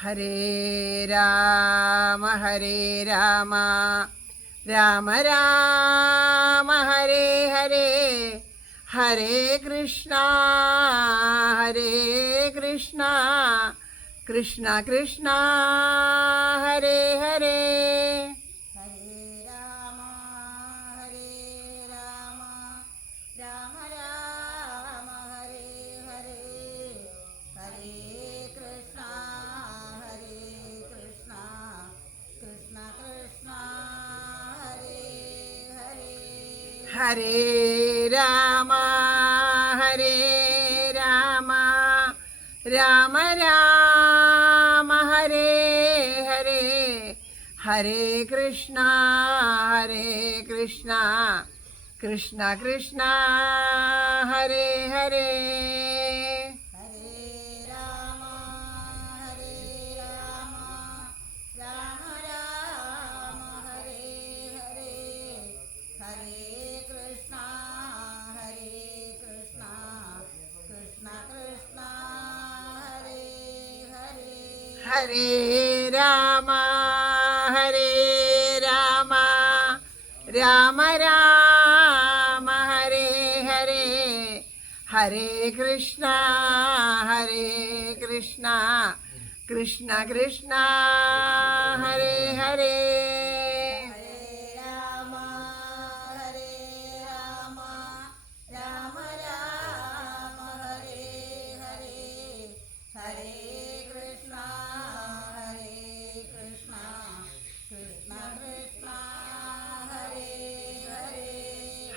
ഹരേ രാമ രാമ രാമ ഹരേ ഹരേ, ഹരേ കൃഷ്ണ കൃഷ്ണ കൃഷ്ണ ഹരേ ഹരേ. ഹരേ രാമ രാമ രാമ ഹരേ ഹരേ, ഹരേ കൃഷ്ണ കൃഷ്ണ കൃഷ്ണ ഹരേ ഹരേ. ഹരേ രാമ രാമ രാമ ഹരേ ഹരേ, ഹരേ കൃഷ്ണ കൃഷ്ണ കൃഷ്ണ ഹരേ ഹരേ.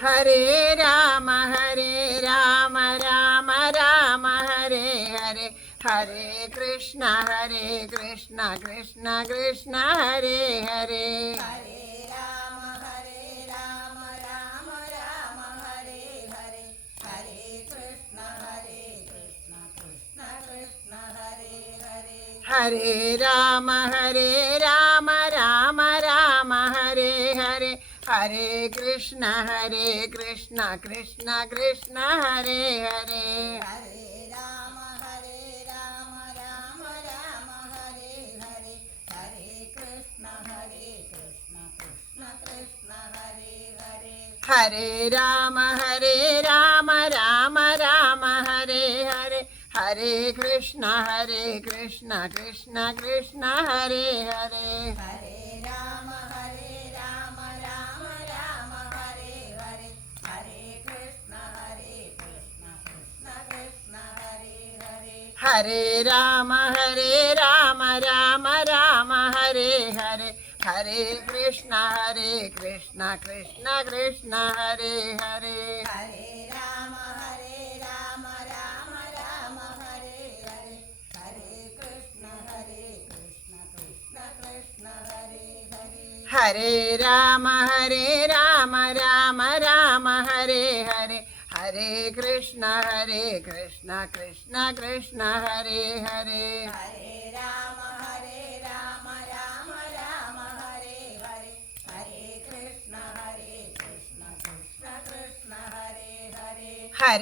ഹരേ രാമ രാമ രാമ ഹരേ ഹരേ, ഹരേ കൃഷ്ണ കൃഷ്ണ കൃഷ്ണ ഹരേ ഹരേ. ഹരേ രാമ രാമ രാമ ഹരേ ഹരേ, ഹരേ കൃഷ്ണ കൃഷ്ണ കൃഷ്ണ ഹരേ ഹരേ. ഹരേ രാമ രാമ ഹരേ ഹരേ, ഹരേ കൃഷ്ണ കൃഷ്ണ കൃഷ്ണ ഹരേ ഹരേ. ഹരേ രാമ രാമ ഹരേ ഹരേ, ഹരേ കൃഷ്ണ കൃഷ്ണ കൃഷ്ണ ഹരേ ഹരേ.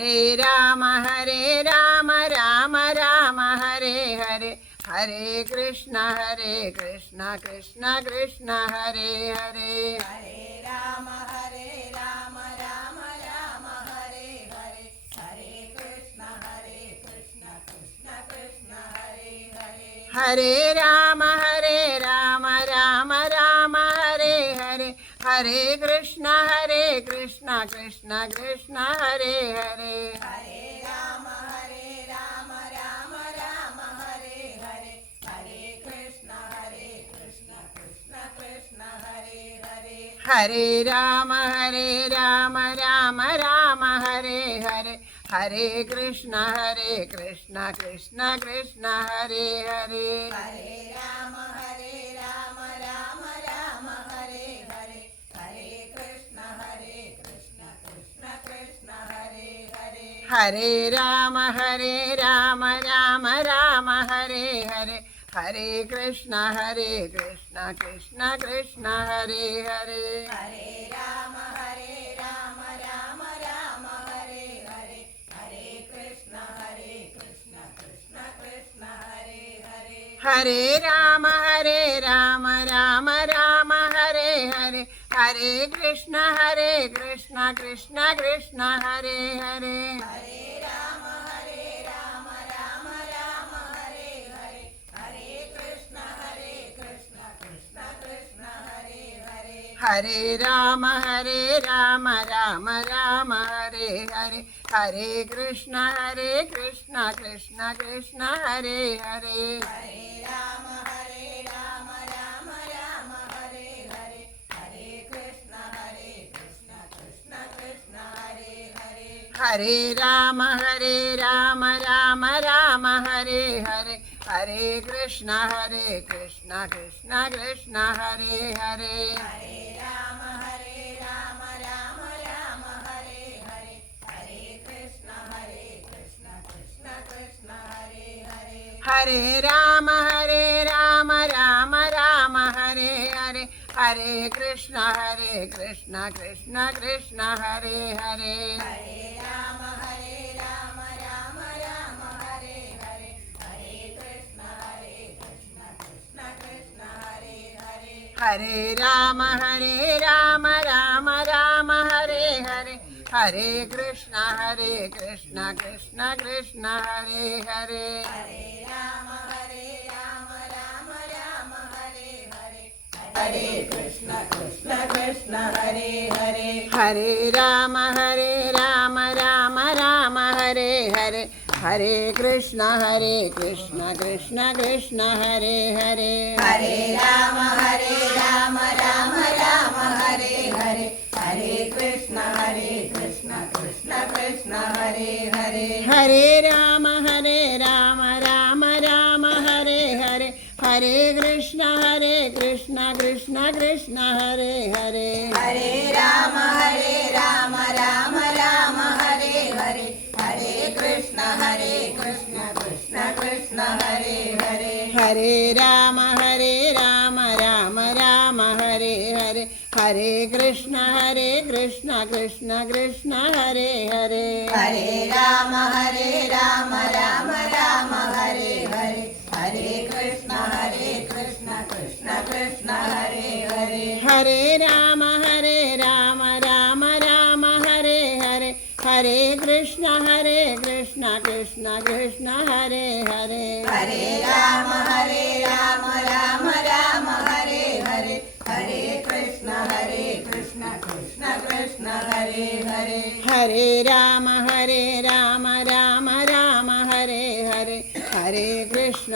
ഹരേ രാമ രാമ ഹരേ ഹരേ, ഹരേ കൃഷ്ണ കൃഷ്ണ കൃഷ്ണ ഹരേ ഹരേ. ഹരേ രാമ രാമ ഹരേ ഹരേ, ഹരേ കൃഷ്ണ കൃഷ്ണ കൃഷ്ണ ഹരേ ഹരേ. ഹരേ രാമ രാമ ഹരേ ഹരേ, ഹരേ കൃഷ്ണ കൃഷ്ണ കൃഷ്ണ ഹരേ ഹരേ. ഹരേ രാമ രാമ ഹരേ ഹരേ, ഹരേ കൃഷ്ണ കൃഷ്ണ കൃഷ്ണ ഹരേ ഹരേ. ഹരേ രാമ രാമ ഹരേ ഹരേ, ഹരേ കൃഷ്ണ കൃഷ്ണ കൃഷ്ണ ഹരേ ഹരേ. ഹരേ രാമ രാമ രാമ ഹരേ ഹരേ ഹരേ കൃഷ്ണ കൃഷ്ണ കൃഷ്ണ ഹരേ ഹരേ ഹരേ രാമ രാമ രാമ ഹരേ ഹരേ ഹരേ കൃഷ്ണ കൃഷ്ണ കൃഷ്ണ ഹരേ ഹരേ ഹരേ രാമ രാമ രാമ ഹരേ ഹരേ ഹരേ കൃഷ്ണ കൃഷ്ണ കൃഷ്ണ ഹരേ ഹരേ ഹരേ രാമ രാമ രാമ ഹരേ ഹരേ ഹരേ കൃഷ്ണ കൃഷ്ണ കൃഷ്ണ ഹരേ ഹരേ ഹരേ രാമ രാമ രാമ ഹരേ ഹരേ ഹരേ കൃഷ്ണ കൃഷ്ണ കൃഷ്ണ ഹരേ ഹരേ ഹരേ രാമ രാമ രാമ ഹരേ ഹരേ ഹരേ കൃഷ്ണ കൃഷ്ണ കൃഷ്ണ ഹരേ ഹരേ ഹരേ രാമ രാമ രാമ ഹരേ ഹരേ ഹരേ കൃഷ്ണ കൃഷ്ണ കൃഷ്ണ ഹരേ ഹരേ ഹരേ രാമ രാമ രാമ ഹരേ ഹരേ ഹരേ കൃഷ്ണ കൃഷ്ണ കൃഷ്ണ ഹരേ ഹരേ ഹരേ രാമ രാമ രാമ ഹരേ ഹരേ ഹരേ കൃഷ്ണ കൃഷ്ണ കൃഷ്ണ ഹരേ ഹരേ ഹരേ രാമ രാമ ഹരേ ഹരേ ഹരേ കൃഷ്ണ കൃഷ്ണ ഹരേ ഹരേ ഹരേ രാമ രാമ രാമ ഹരേ ഹരേ ഹരേ കൃഷ്ണ കൃഷ്ണ കൃഷ്ണ ഹരേ ഹരേ ഹരേ രാമ രാമ ഹരേ ഹരേ ഹരേ കൃഷ്ണ കൃഷ്ണ കൃഷ്ണ ഹരേ ഹരേ ഹരേ രാമ രാമ ഹരേ ഹരേ ഹരേ കൃഷ്ണ കൃഷ്ണ കൃഷ്ണ ഹരേ ഹരേ ഹരേ രാമ രാമ ഹരേ ഹരേ ഹരേ കൃഷ്ണ കൃഷ്ണ കൃഷ്ണ ഹരേ ഹരേ ഹരേ രാമ രാമ ഹരേ ഹരേ ഹരേ കൃഷ്ണ കൃഷ്ണ കൃഷ്ണ ഹരേ ഹരേ ഹരേ രാമ രാമ ഹരേ ഹരേ ഹരേ കൃഷ്ണ കൃഷ്ണ കൃഷ്ണ ഹരേ ഹരേ ഹരേ രാമ രാമ ഹരേ ഹരേ ഹരേ കൃഷ്ണ കൃഷ്ണ കൃഷ്ണ ഹരേ ഹരേ ഹരേ രാമ രാമ ഹരേ ഹരേ ഹരേ കൃഷ്ണ കൃഷ്ണ കൃഷ്ണ ഹരേ ഹരേ ഹരേ രാമ രാമ ഹരേ ഹരേ ഹരേ കൃഷ്ണ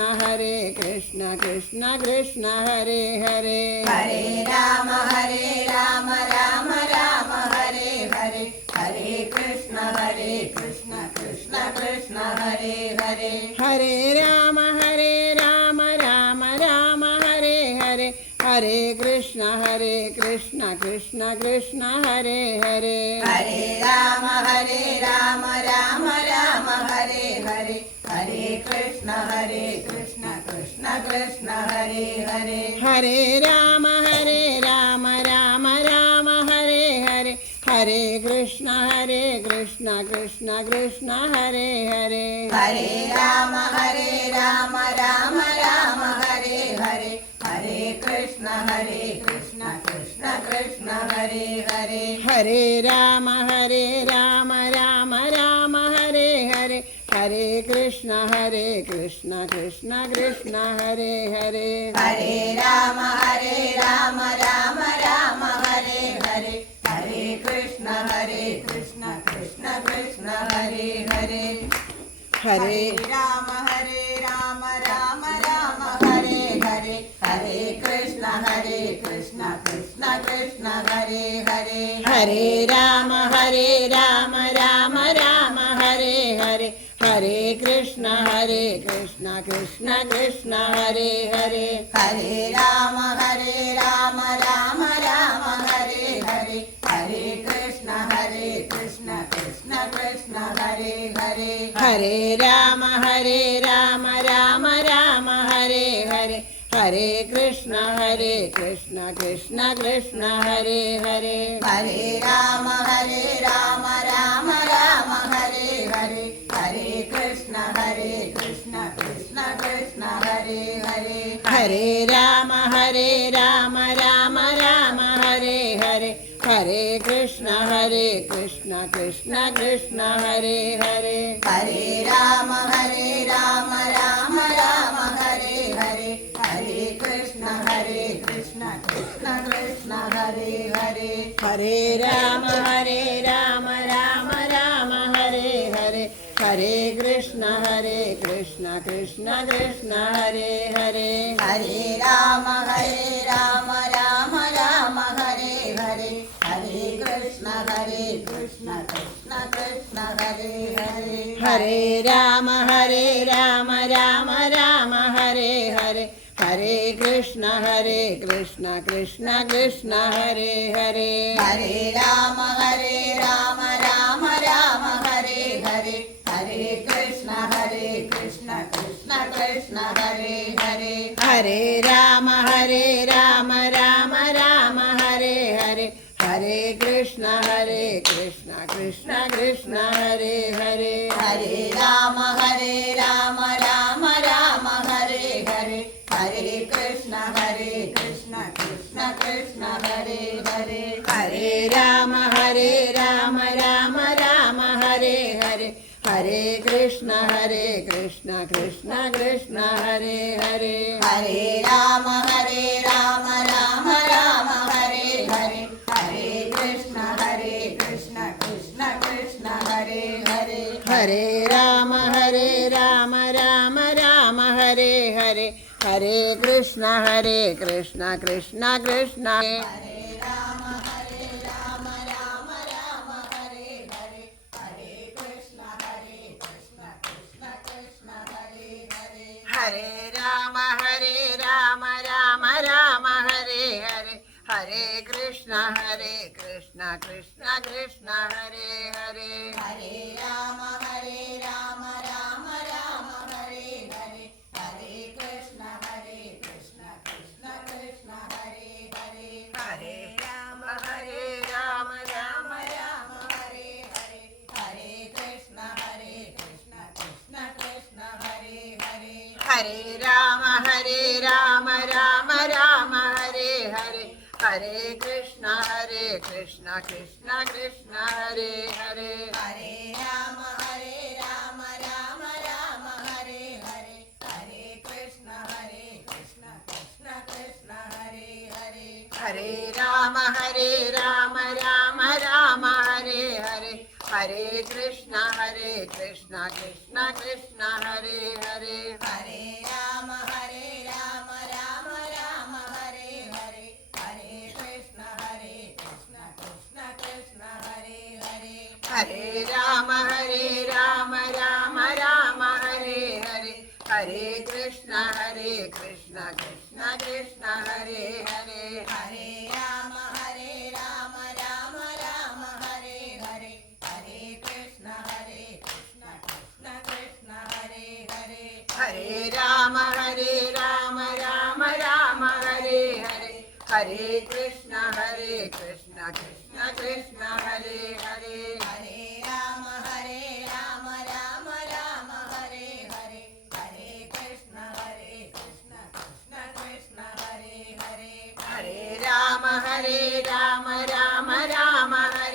കൃഷ്ണ കൃഷ്ണ ഹരേ ഹരേ ഹരേ രാമ രാമ ഹരേ ഹരേ ഹരേ കൃഷ്ണ കൃഷ്ണ കൃഷ്ണ ഹരേ ഹരേ ഹരേ രാമ രാമ ഹരേ ഹരേ ഹരേ കൃഷ്ണ കൃഷ്ണ കൃഷ്ണ ഹരേ ഹരേ ഹരേ രാമ രാമ ഹരേ ഹരേ ഹരേ കൃഷ്ണ കൃഷ്ണ കൃഷ്ണ ഹരേ ഹരേ ഹരേ രാമ രാമ ഹരേ ഹരേ ഹരേ കൃഷ്ണ കൃഷ്ണ കൃഷ്ണ ഹരേ ഹരേ ഹരേ രാമ രാമ ഹരേ ഹരേ ഹരേ കൃഷ്ണ കൃഷ്ണ കൃഷ്ണ ഹരേ ഹരേ ഹരേ രാമ രാമ ഹരേ ഹരേ ഹരേ കൃഷ്ണ കൃഷ്ണ കൃഷ്ണ ഹരേ ഹരേ ഹരേ രാമ രാമ ഹരേ ഹരേ ഹരേ കൃഷ്ണ കൃഷ്ണ കൃഷ്ണ ഹരേ ഹരേ ഹരേ രാമ രാമ ഹരേ ഹരേ ഹരേ കൃഷ്ണ കൃഷ്ണ കൃഷ്ണ ഹരേ ഹരേ ഹരേ രാമ രാമ ഹരേ ഹരേ ഹരേ കൃഷ്ണ കൃഷ്ണ കൃഷ്ണ ഹരേ ഹരേ ഹരേ രാമ രാമ ഹരേ ഹരേ ഹരേ കൃഷ്ണ കൃഷ്ണ കൃഷ്ണ ഹരേ ഹരേ ഹരേ രാമ രാമ ഹരേ ഹരേ हरे कृष्ण कृष्ण कृष्ण हरे हरे हरे राम राम राम हरे हरे हरे कृष्ण कृष्ण कृष्ण हरे हरे हरे राम राम राम हरे हरे हरे कृष्ण कृष्ण कृष्ण हरे हरे हरे राम राम राम हरे हरे हरे कृष्ण कृष्ण कृष्ण हरे हरे हरे राम राम राम हरे हरे हरे कृष्ण कृष्ण कृष्ण हरे हरे हरे राम राम राम हरे हरे हरे कृष्ण कृष्ण कृष्ण हरे हरे हरे राम राम राम हरे हरे हरे कृष्ण कृष्ण कृष्ण हरे हरे हरे राम राम राम हरे हरे हरे कृष्ण कृष्ण कृष्ण हरे हरे हरे राम राम राम हरे हरे हरे कृष्ण कृष्ण कृष्ण हरे हरे हरे राम राम राम हरे हरे हरे कृष्ण कृष्ण कृष्ण हरे हरे हरे राम राम राम हरे हरे हरे कृष्ण कृष्ण कृष्ण हरे हरे हरे राम राम राम हरे हरे हरे कृष्ण कृष्ण कृष्ण हरे हरे हरे राम राम राम हरे हरे हरे कृष्ण कृष्ण कृष्ण हरे राम राम राम हरे हरे हरे कृष्ण कृष्ण कृष्ण हरे हरे हरे राम राम राम हरे हरे हरे कृष्ण कृष्ण कृष्ण हरे हरे हरे राम राम राम हरे हरे हरे कृष्ण कृष्ण कृष्ण हरे हरे हरे राम राम राम हरे हरे हरे कृष्ण कृष्ण कृष्ण हरे हरे हरे राम राम राम हरे हरे हरे कृष्ण कृष्ण कृष्ण हरे हरे हरे राम राम राम हरे हरे हरे कृष्ण कृष्ण कृष्ण हरे हरे हरे राम राम राम हरे हरे हरे कृष्ण कृष्ण कृष्ण हरे हरे हरे राम राम राम हरे हरे हरे कृष्ण कृष्ण कृष्ण हरे हरे हरे राम राम राम हरे हरे हरे कृष्ण कृष्ण कृष्ण हरे हरे हरे राम राम राम हरे हरे हरे कृष्ण कृष्ण कृष्ण हरे हरे हरे राम राम राम हरे हरे हरे कृष्ण कृष्ण कृष्ण हरे हरे हरे राम राम राम हरे हरे हरे कृष्ण कृष्ण कृष्ण हरे हरे हरे राम राम राम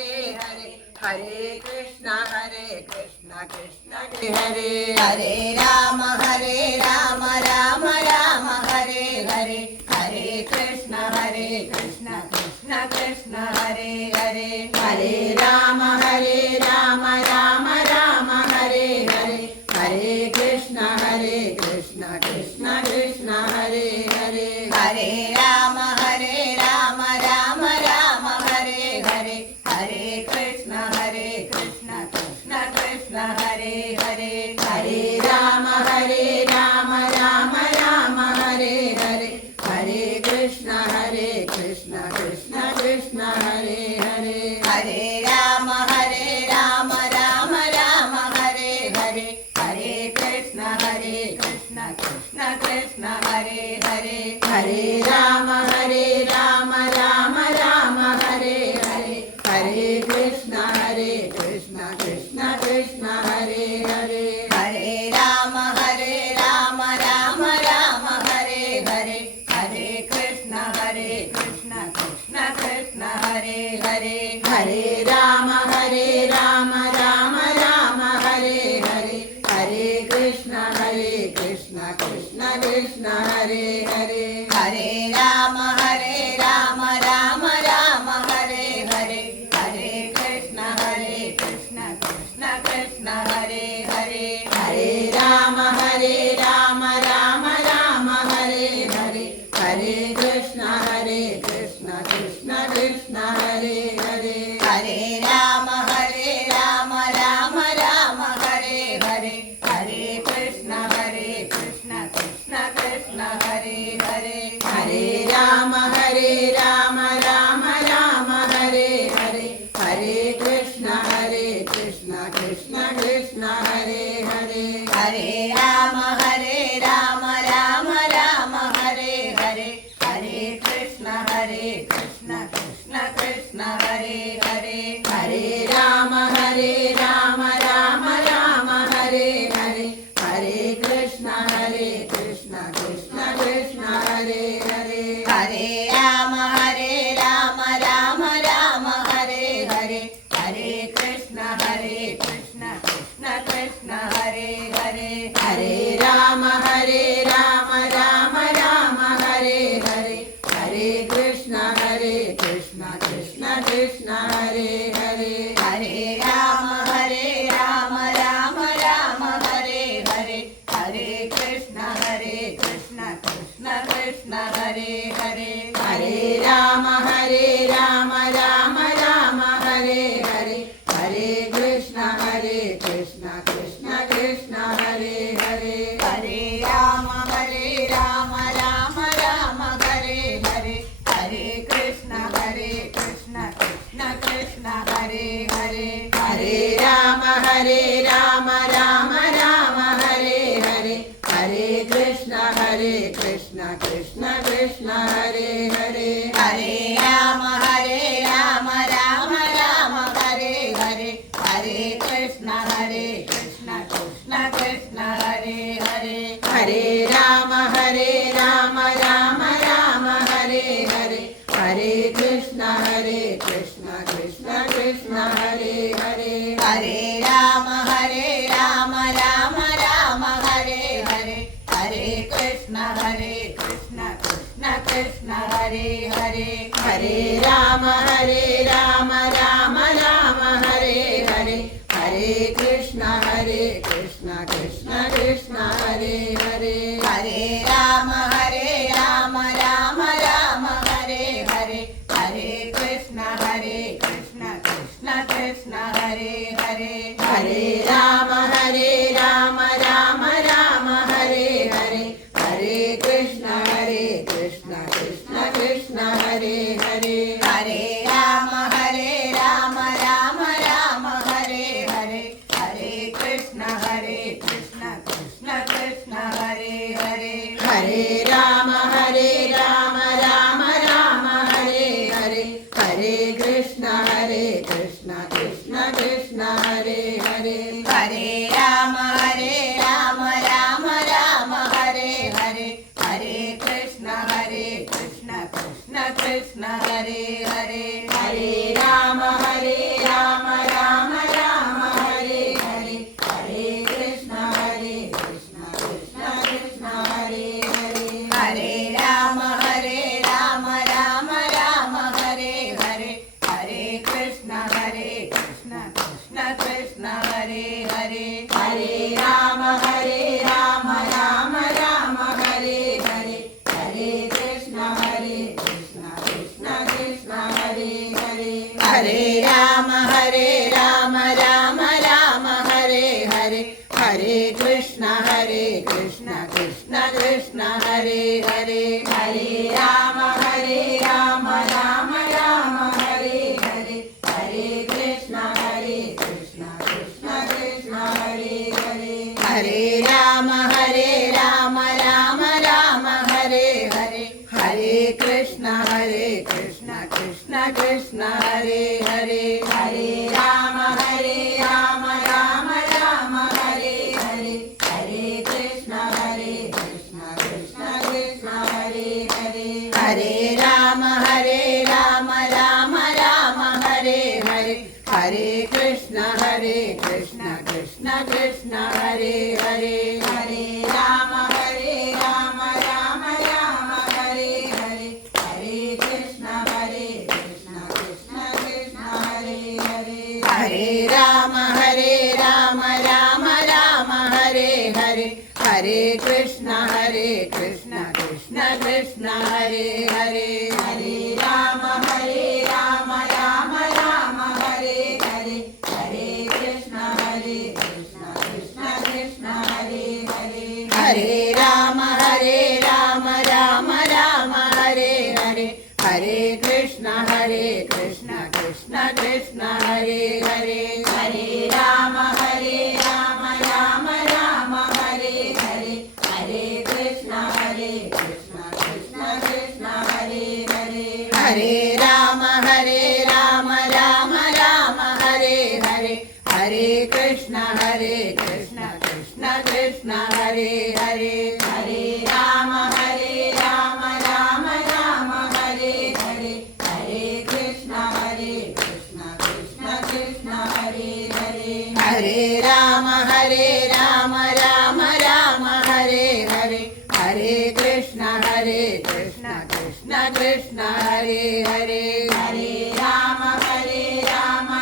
हरे हरे हरे कृष्ण कृष्ण हरे हरे राम राम राम हरे हरे हरे कृष्ण कृष्ण कृष्ण हरे हरे हरे राम राम राम हरे हरे हरे कृष्ण कृष्ण कृष्ण हरे हरे हरे राम राम राम हरे हरे हरे कृष्ण कृष्ण कृष्ण हरे हरे हरे राम राम राम हरे हरे हरे कृष्ण कृष्ण कृष्ण हरे हरे हरे राम राम राम हरे हरे हरे कृष्ण कृष्ण कृष्ण हरे हरे हरे राम राम राम हरे हरे हरे कृष्ण कृष्ण कृष्ण हरे हरे हरे राम राम राम हरे हरे हरे कृष्ण कृष्ण कृष्ण हरे हरे हरे राम राम राम हरे हरे हरे कृष्ण कृष्ण कृष्ण हरे हरे हरे राम राम राम हरे हरे हरे कृष्ण कृष्ण कृष्ण हरे हरे हरे राम राम राम हरे हरे हरे कृष्ण कृष्ण कृष्ण हरे हरे हरे राम राम राम हरे हरे हरे कृष्ण कृष्ण कृष्ण हरे हरे हरे राम राम राम हरे हरे हरे कृष्ण कृष्ण कृष्ण हरे हरे हरे राम राम राम हरे हरे हरे कृष्ण कृष्ण कृष्ण हरे हरे हरे राम राम राम हरे हरे हरे कृष्ण कृष्ण कृष्ण हरे हरे हरे राम राम राम हरे हरे हरे कृष्ण कृष्ण कृष्ण हरे हरे हरे राम राम राम हरे हरे हरे कृष्ण कृष्ण कृष्ण हरे हरे हरे राम राम राम हरे हरे हरे कृष्ण कृष्ण कृष्ण हरे हरे हरे राम राम राम हरे हरे हरे कृष्ण कृष्ण कृष्ण हरे हरे हरे राम राम राम हरे हरे हरे कृष्ण कृष्ण कृष्ण हरे हरे हरे राम राम राम हरे हरे हरे कृष्ण कृष्ण कृष्ण हरे हरे हरे राम राम राम हरे हरे हरे कृष्ण कृष्ण कृष्ण हरे हरे हरे राम राम राम हरे हरे हरे कृष्ण कृष्ण कृष्ण हरे हरे हरे राम राम राम हरे हरे हरे कृष्ण कृष्ण कृष्ण हरे हरे हरे राम राम राम हरे हरे हरे कृष्ण कृष्ण कृष्ण हरे हरे हरे राम राम राम हरे हरे हरे कृष्ण कृष्ण कृष्ण हरे हरे हरे राम राम राम हरे हरे हरे कृष्ण कृष्ण कृष्ण हरे हरे हरे राम राम राम हरे हरे हरे कृष्ण कृष्ण कृष्ण हरे हरे हरे राम राम हरे हरे हरे कृष्ण कृष्ण कृष्ण हरे हरे हरे राम राम राम हरे हरे हरे कृष्ण कृष्ण कृष्ण हरे हरे हरे राम राम राम हरे हरे हरे कृष्ण कृष्ण कृष्ण हरे हरे हरे राम राम राम हरे हरे हरे कृष्ण कृष्ण कृष्ण हरे हरे हरे राम राम राम हरे हरे हरे कृष्ण कृष्ण कृष्ण हरे हरे हरे राम राम राम हरे हरे हरे कृष्ण कृष्ण कृष्ण हरे हरे हरे राम राम राम हरे हरे हरे कृष्ण कृष्ण कृष्ण हरे हरे हरे राम राम कृष्ण हरे हरे हरे राम राम राम हरे हरे हरे कृष्ण कृष्ण कृष्ण हरे हरे हरे राम राम राम हरे हरे हरे कृष्ण कृष्ण कृष्ण हरे हरे हरे राम राम राम हरे हरे हरे कृष्ण कृष्ण कृष्ण हरे हरे हरे राम राम राम हरे हरे हरे कृष्ण कृष्ण कृष्ण हरे हरे हरे राम राम राम हरे हरे हरे कृष्ण कृष्ण कृष्ण हरे हरे हरे राम राम राम हरे हरे हरे कृष्ण कृष्ण कृष्ण हरे हरे हरे राम राम राम हरे हरे हरे कृष्ण कृष्ण कृष्ण हरे हरे हरे राम राम राम हरे हरे हरे कृष्ण कृष्ण कृष्ण हरे हरे हरे राम राम राम हरे हरे हरे कृष्ण कृष्ण कृष्ण हरे हरे हरे राम राम राम हरे हरे हरे कृष्ण कृष्ण कृष्ण हरे हरे हरे राम राम राम हरे हरे हरे कृष्ण कृष्ण कृष्ण हरे हरे हरे राम राम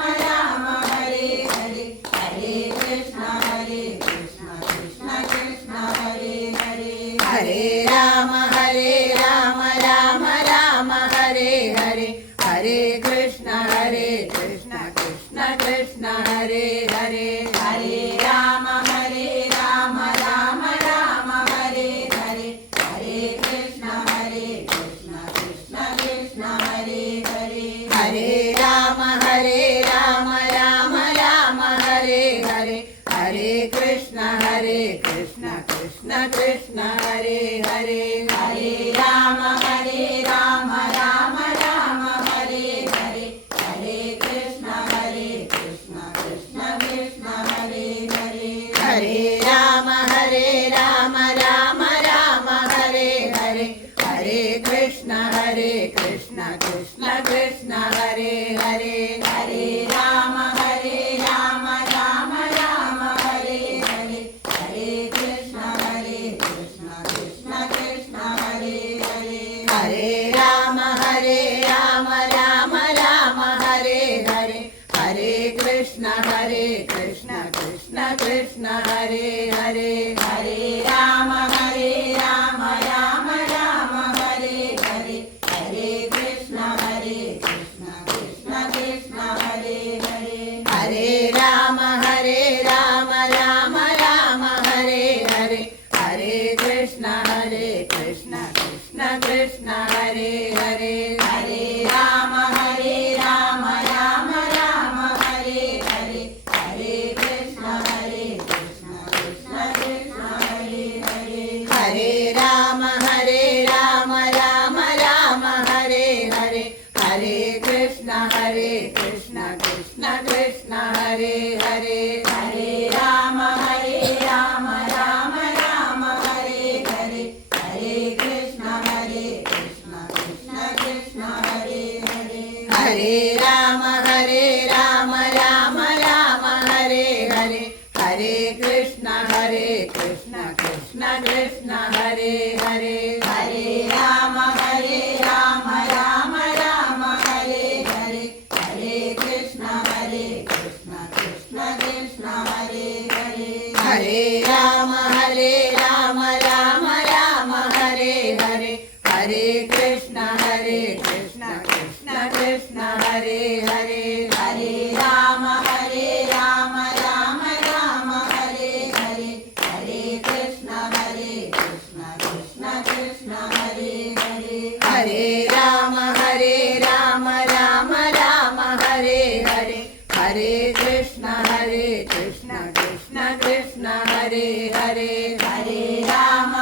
राम हरे हरे हरे कृष्ण कृष्ण कृष्ण हरे हरे हरे राम राम राम हरे हरे हरे कृष्ण कृष्ण कृष्ण हरे हरे हरे राम राम राम हरे हरे हरे कृष्ण कृष्ण कृष्ण हरे हरे हरे राम राम राम हरे हरे हरे कृष्ण कृष्ण कृष्ण हरे हरे हरे राम राम राम हरे हरे हरे कृष्ण कृष्ण कृष्ण हरे हरे हरे राम राम राम हरे हरे हरे कृष्ण कृष्ण कृष्ण हरे हरे हरे राम राम राम हरे हरे हरे कृष्ण कृष्ण कृष्ण हरे हरे हरे राम राम राम हरे हरे हरे कृष्ण कृष्ण कृष्ण हरे हरे हरे राम राम राम हरे हरे हरे कृष्ण कृष्ण कृष्ण हरे हरे हरे राम राम राम हरे हरे हरे कृष्ण कृष्ण कृष्ण हरे हरे हरे राम राम राम हरे हरे हरे कृष्ण कृष्ण कृष्ण हरे हरे हरे राम राम राम हरे हरे हरे कृष्ण कृष्ण कृष्ण हरे हरे हरे राम राम राम हरे हरे हरे कृष्ण कृष्ण कृष्ण हरे हरे हरे राम राम राम हरे हरे हरे कृष्ण कृष्ण कृष्ण हरे हरे हरे राम राम राम हरे हरे हरे कृष्ण कृष्ण कृष्ण हरे हरे हरे राम राम राम हरे हरे हरे कृष्ण कृष्ण कृष्ण हरे हरे हरे राम राम राम हरे हरे हरे कृष्ण कृष्ण कृष्ण हरे हरे हरे राम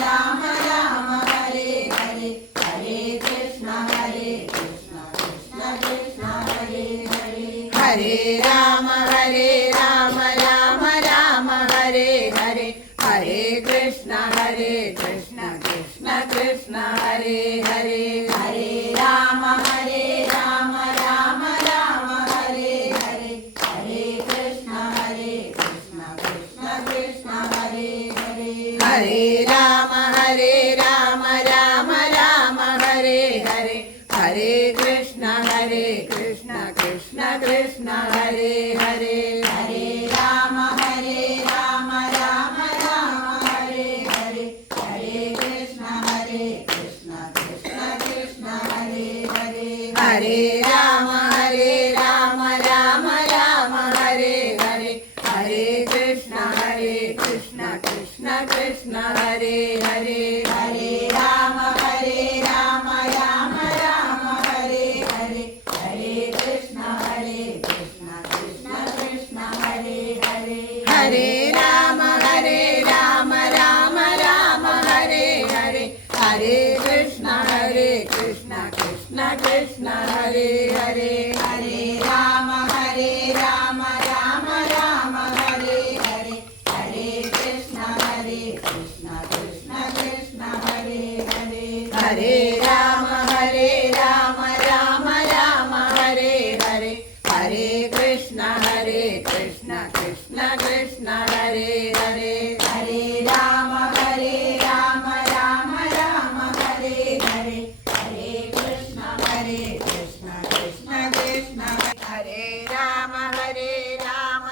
राम राम हरे हरे हरे कृष्ण हरे कृष्ण कृष्ण कृष्ण हरे हरे हरे राम राम राम हरे हरे हरे कृष्ण कृष्ण कृष्ण हरे हरे हरे राम राम राम हरे हरे हरे कृष्ण कृष्ण कृष्ण हरे हरे हरे राम राम राम हरे हरे हरे कृष्ण कृष्ण कृष्ण हरे हरे हरे राम राम राम हरे हरे हरे कृष्ण कृष्ण कृष्ण हरे हरे हरे राम राम राम हरे हरे हरे कृष्ण कृष्ण कृष्ण हरे हरे हरे राम राम राम हरे हरे हरे कृष्ण कृष्ण कृष्ण हरे हरे हरे राम राम राम हरे हरे हरे कृष्ण कृष्ण कृष्ण हरे हरे हरे राम राम राम हरे हरे हरे कृष्ण कृष्ण कृष्ण हरे हरे हरे राम राम राम हरे हरे हरे कृष्ण कृष्ण कृष्ण हरे राम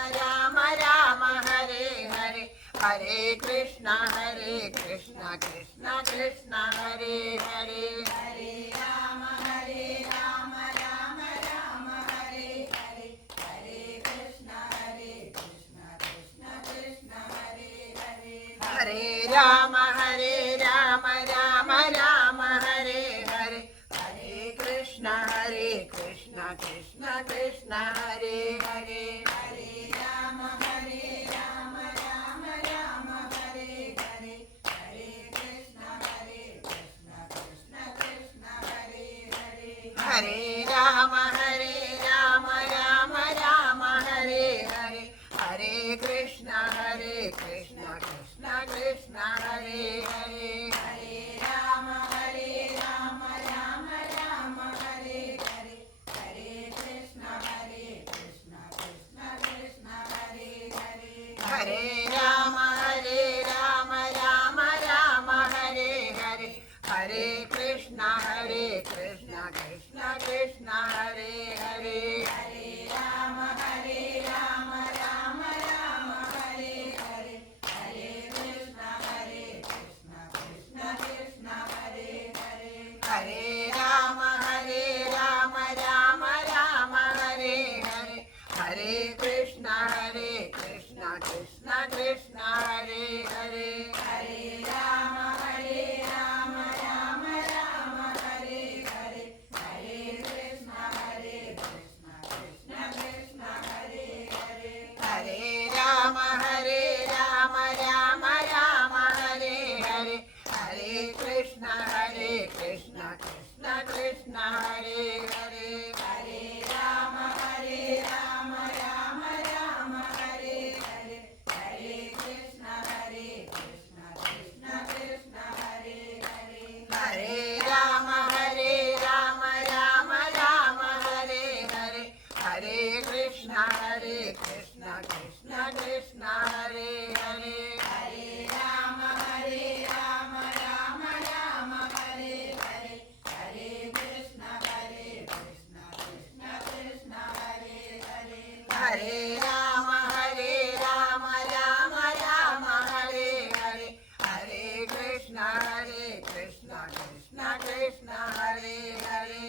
राम हरे हरे हरे कृष्ण कृष्ण कृष्ण हरे हरे हरे राम राम राम हरे हरे हरे कृष्ण कृष्ण कृष्ण हरे हरे हरे राम राम राम हरे हरे हरे कृष्ण कृष्ण कृष्ण हरे हरे हरे राम राम राम हरे हरे हरे कृष्ण कृष्ण कृष्ण हरे हरे हरे राम राम हरे हरे हरे कृष्ण कृष्ण कृष्ण हरे हरे हरे राम राम राम हरे हरे हरे कृष्ण कृष्ण कृष्ण हरे हरे हरे राम राम हरे हरे हरे कृष्ण कृष्ण कृष्ण हरे हरे हरे राम राम राम हरे हरे हरे कृष्ण कृष्ण कृष्ण हरे हरे हरे राम राम हरे हरे हरे कृष्ण कृष्ण कृष्ण हरे हरे हरे राम राम राम हरे हरे हरे कृष्ण कृष्ण कृष्ण हरे हरे हरे राम राम हरे हरे हरे कृष्ण कृष्ण कृष्ण हरे हरे हरे राम राम राम हरे हरे हरे कृष्ण कृष्ण कृष्ण हरे हरे हरे राम राम हरे हरे हरे कृष्ण कृष्ण कृष्ण हरे हरे हरे राम राम राम हरे हरे हरे कृष्ण कृष्ण कृष्ण हरे हरे हरे राम राम हरे हरे हरे कृष्ण कृष्ण कृष्ण हरे हरे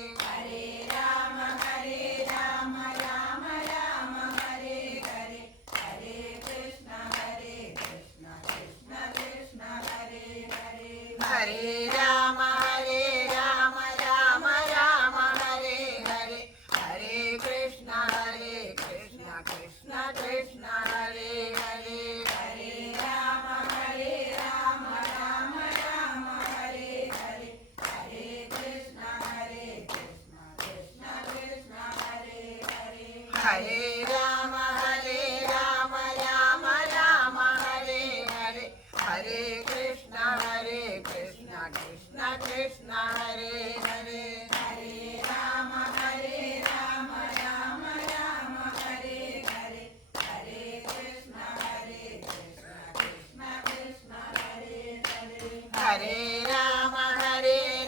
हरे राम राम राम हरे हरे हरे कृष्ण कृष्ण कृष्ण हरे हरे हरे राम राम हरे हरे हरे कृष्ण कृष्ण कृष्ण हरे हरे हरे राम राम राम हरे हरे हरे कृष्ण कृष्ण कृष्ण हरे हरे हरे राम राम हरे हरे हरे कृष्ण कृष्ण हरे हरे हरे राम राम राम हरे हरे हरे कृष्ण कृष्ण कृष्ण हरे हरे हरे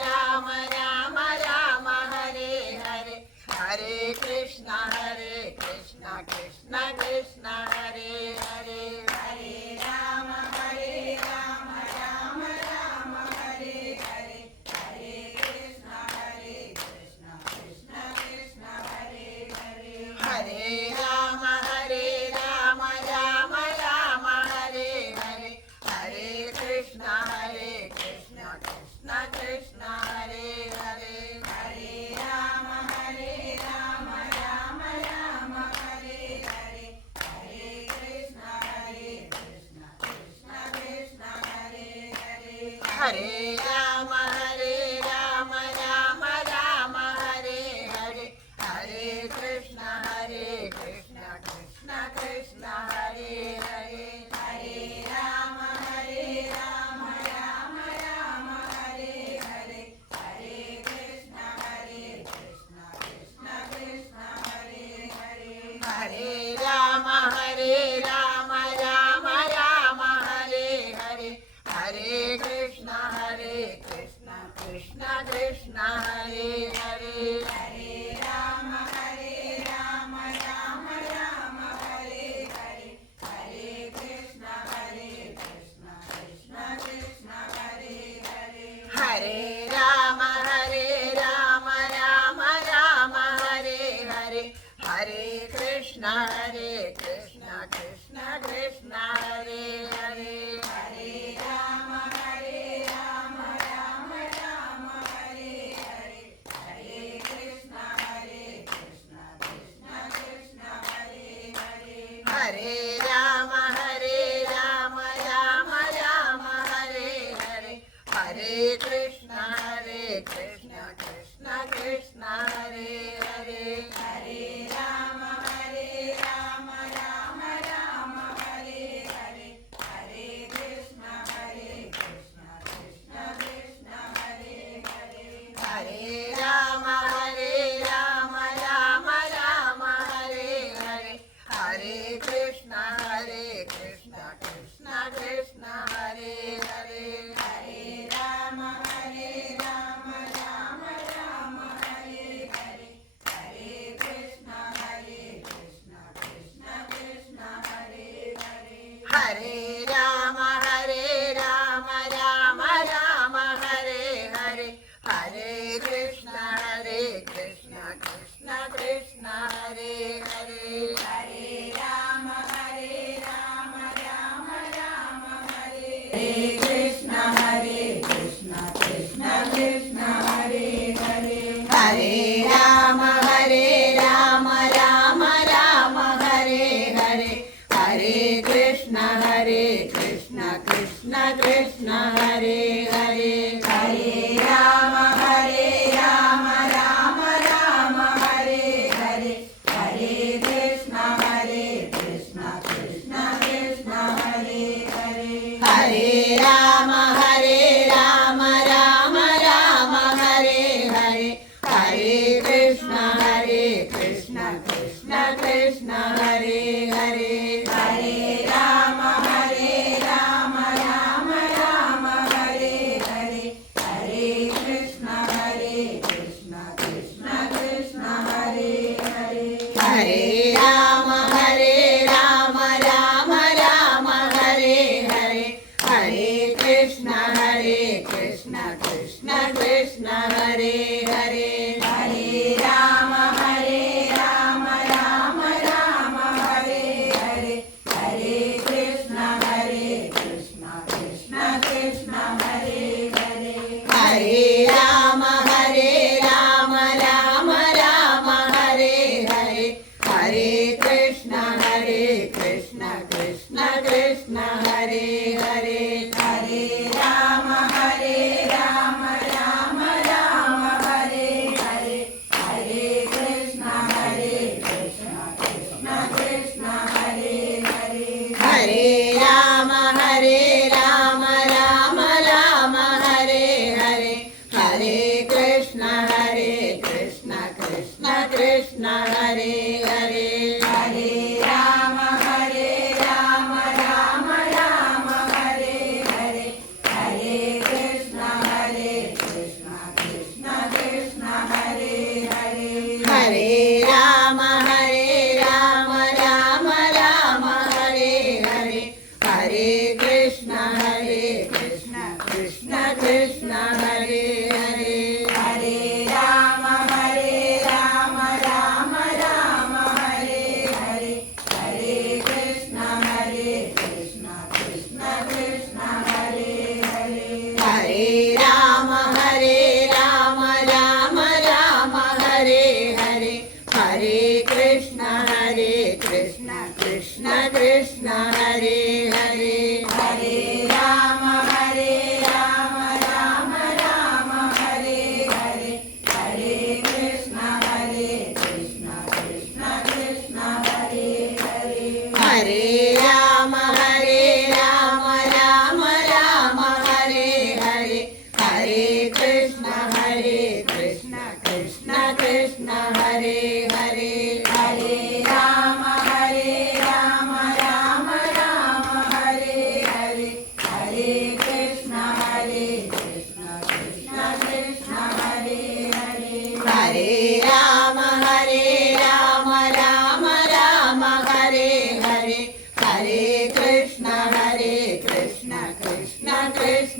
राम राम राम हरे हरे हरे कृष्ण कृष्ण कृष्ण हरे हरे हरे राम राम राम हरे हरे हरे कृष्ण कृष्ण कृष्ण हरे हरे हरे राम राम राम हरे हरे हरे कृष्ण कृष्ण कृष्ण हरे हरे हरे राम राम राम हरे हरे हरे कृष्ण कृष्ण कृष्ण हरे हरे हरे राम राम राम हरे हरे हरे कृष्ण कृष्ण कृष्ण हरे हरे हरे राम राम राम हरे हरे हरे कृष्ण कृष्ण कृष्ण हरे हरे हरे राम राम राम हरे हरे हरे कृष्ण कृष्ण कृष्ण हरे हरे हरे राम राम राम हरे हरे हरे कृष्ण कृष्ण कृष्ण हरे हरे हरे राम राम राम हरे हरे हरे कृष्ण कृष्ण कृष्ण हरे हरे हरे राम राम राम हरे हरे हरे कृष्ण कृष्ण कृष्ण हरे हरे हरे राम राम राम हरे हरे हरे कृष्ण कृष्ण कृष्ण हरे हरे हरे राम राम राम हरे हरे हरे कृष्ण कृष्ण कृष्ण हरे हरे हरे राम राम राम हरे हरे हरे कृष्ण कृष्ण कृष्ण हरे हरे हरे राम राम राम हरे हरे हरे कृष्ण कृष्ण कृष्ण हरे हरे हरे राम राम राम हरे हरे हरे कृष्ण कृष्ण कृष्ण हरे हरे हरे राम राम राम हरे कृष्ण कृष्ण कृष्ण हरे हरे हरे राम राम राम हरे हरे हरे कृष्ण कृष्ण कृष्ण हरे हरे हरे राम राम राम हरे हरे हरे कृष्ण कृष्ण कृष्ण हरे हरे हरे राम राम राम हरे हरे हरे कृष्ण कृष्ण कृष्ण हरे हरे हरे राम राम राम हरे हरे हरे कृष्ण कृष्ण कृष्ण हरे हरे हरे राम राम राम हरे हरे हरे कृष्ण कृष्ण कृष्ण हरे हरे हरे राम राम राम हरे हरे हरे कृष्ण कृष्ण कृष्ण हरे हरे हरे राम राम राम हरे हरे हरे कृष्ण कृष्ण कृष्ण हरे हरे हरे राम राम राम हरे हरे हरे कृष्ण कृष्ण कृष्ण हरे हरे हरे राम राम राम हरे हरे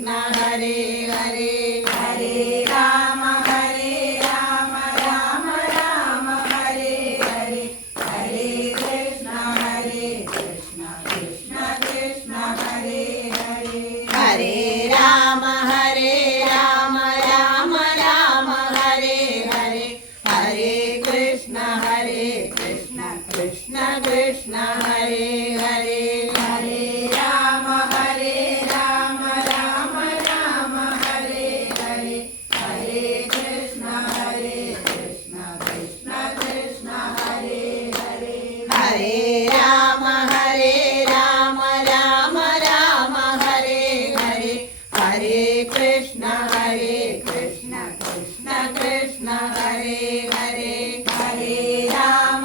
कृष्ण हरे हरे हरे राम राम राम हरे हरे हरे कृष्ण कृष्ण कृष्ण हरे हरे हरे राम राम राम हरे हरे हरे कृष्ण कृष्ण कृष्ण हरे हरे हरे राम राम राम हरे हरे हरे कृष्ण कृष्ण कृष्ण हरे हरे हरे राम राम राम हरे हरे हरे कृष्ण कृष्ण कृष्ण हरे हरे हरे राम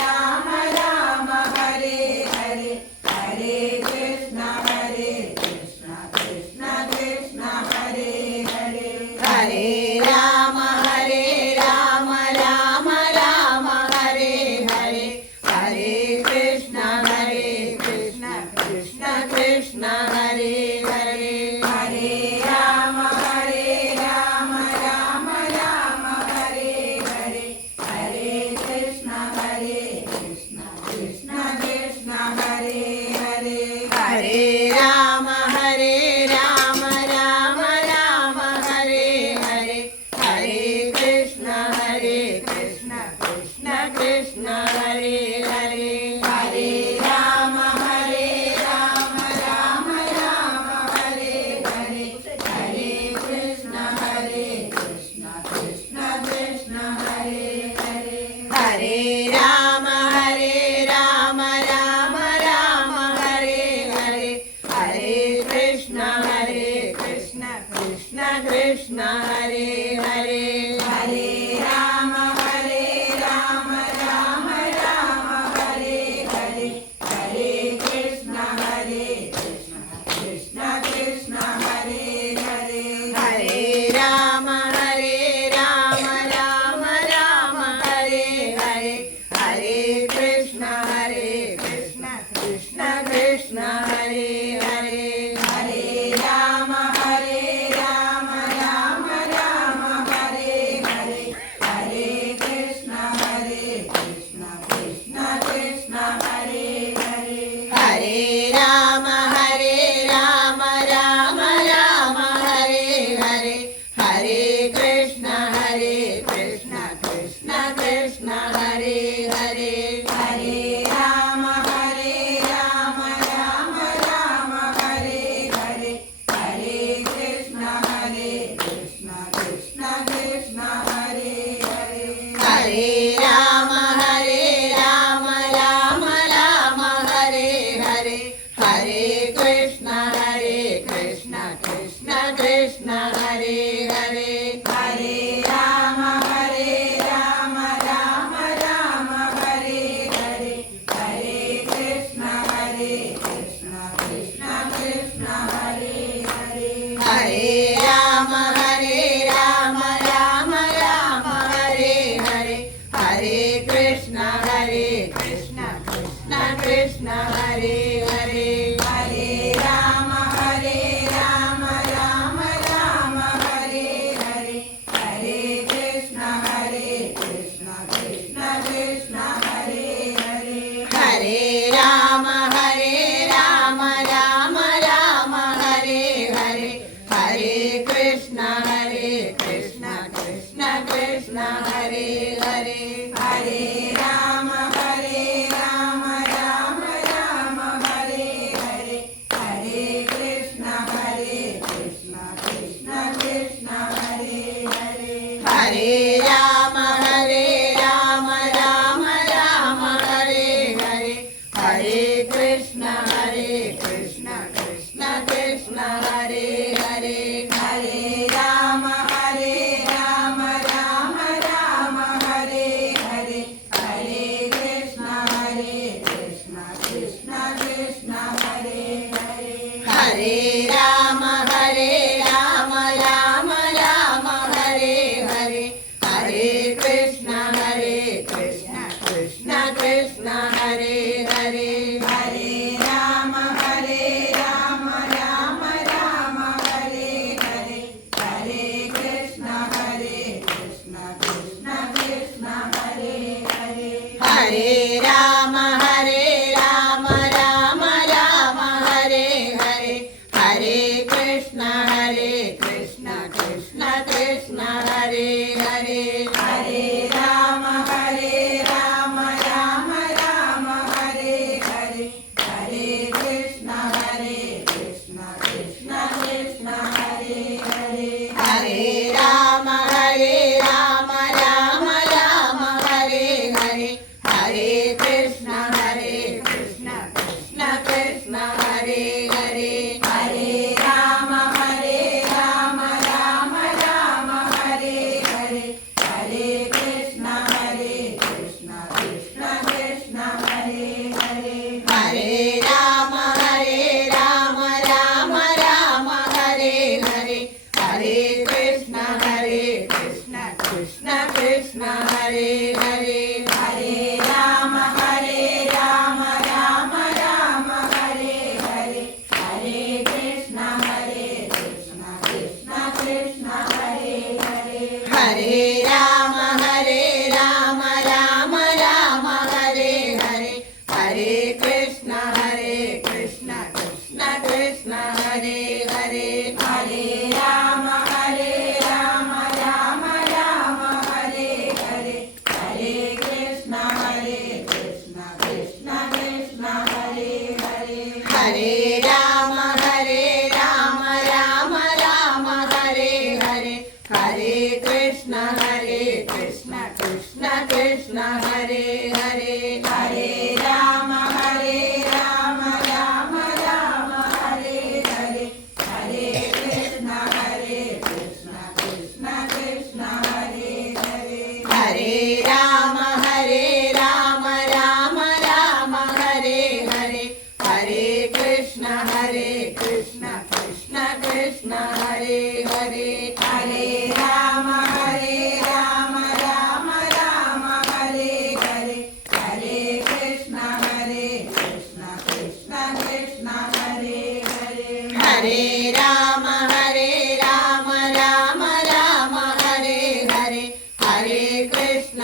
राम राम हरे हरे हरे कृष्ण कृष्ण कृष्ण हरे हरे हरे राम राम राम हरे हरे हरे कृष्ण कृष्ण कृष्ण हरे हरे हरे राम राम राम हरे हरे हरे कृष्ण कृष्ण कृष्ण हरे हरे हरे राम राम राम हरे हरे हरे कृष्ण कृष्ण कृष्ण हरे हरे हरे राम राम राम हरे हरे हरे कृष्ण कृष्ण कृष्ण हरे हरे हरे राम राम राम हरे हरे हरे कृष्ण कृष्ण कृष्ण हरे हरे हरे राम राम राम हरे हरे हरे कृष्ण कृष्ण कृष्ण हरे हरे हरे राम राम राम हरे हरे हरे कृष्ण कृष्ण कृष्ण हरे हरे हरे राम राम राम हरे हरे हरे कृष्ण कृष्ण कृष्ण हरे हरे हरे राम राम राम हरे हरे हरे कृष्ण कृष्ण कृष्ण हरे हरे हरे राम राम राम हरे हरे हरे कृष्ण कृष्ण कृष्ण हरे हरे हरे राम राम राम हरे हरे हरे कृष्ण कृष्ण कृष्ण हरे हरे हरे राम राम राम हरे हरे हरे कृष्ण कृष्ण कृष्ण हरे हरे हरे राम राम राम हरे हरे हरे कृष्ण कृष्ण कृष्ण हरे हरे हरे राम राम राम हरे हरे हरे कृष्ण कृष्ण कृष्ण हरे हरे हरे राम राम राम हरे हरे हरे कृष्ण कृष्ण कृष्ण हरे हरे हरे राम राम राम हरे हरे हरे कृष्ण कृष्ण कृष्ण हरे हरे हरे राम राम राम हरे हरे हरे कृष्ण कृष्ण कृष्ण हरे हरे हरे राम राम राम हरे हरे हरे कृष्ण कृष्ण कृष्ण हरे हरे हरे राम राम राम हरे हरे हरे कृष्ण कृष्ण कृष्ण हरे हरे हरे राम राम कृष्ण हरे कृष्ण कृष्ण कृष्ण हरे हरे हरे राम राम राम हरे हरे हरे कृष्ण कृष्ण कृष्ण हरे हरे हरे राम राम राम हरे हरे हरे कृष्ण कृष्ण कृष्ण कृष्ण हरे हरे हरे राम राम राम हरे हरे हरे कृष्ण कृष्ण कृष्ण हरे हरे हरे राम राम राम हरे हरे हरे कृष्ण कृष्ण कृष्ण कृष्ण हरे हरे हरे राम राम राम हरे हरे हरे कृष्ण कृष्ण कृष्ण हरे हरे हरे राम राम राम हरे हरे हरे कृष्ण कृष्ण कृष्ण कृष्ण हरे हरे हरे राम राम राम हरे हरे हरे कृष्ण कृष्ण कृष्ण हरे हरे हरे राम राम राम हरे हरे हरे कृष्ण कृष्ण कृष्ण कृष्ण हरे हरे हरे राम राम राम हरे हरे हरे कृष्ण कृष्ण कृष्ण हरे हरे हरे राम राम राम हरे हरे हरे कृष्ण कृष्ण कृष्ण कृष्ण हरे हरे हरे राम राम राम हरे हरे हरे कृष्ण कृष्ण कृष्ण हरे हरे हरे राम राम राम हरे हरे हरे कृष्ण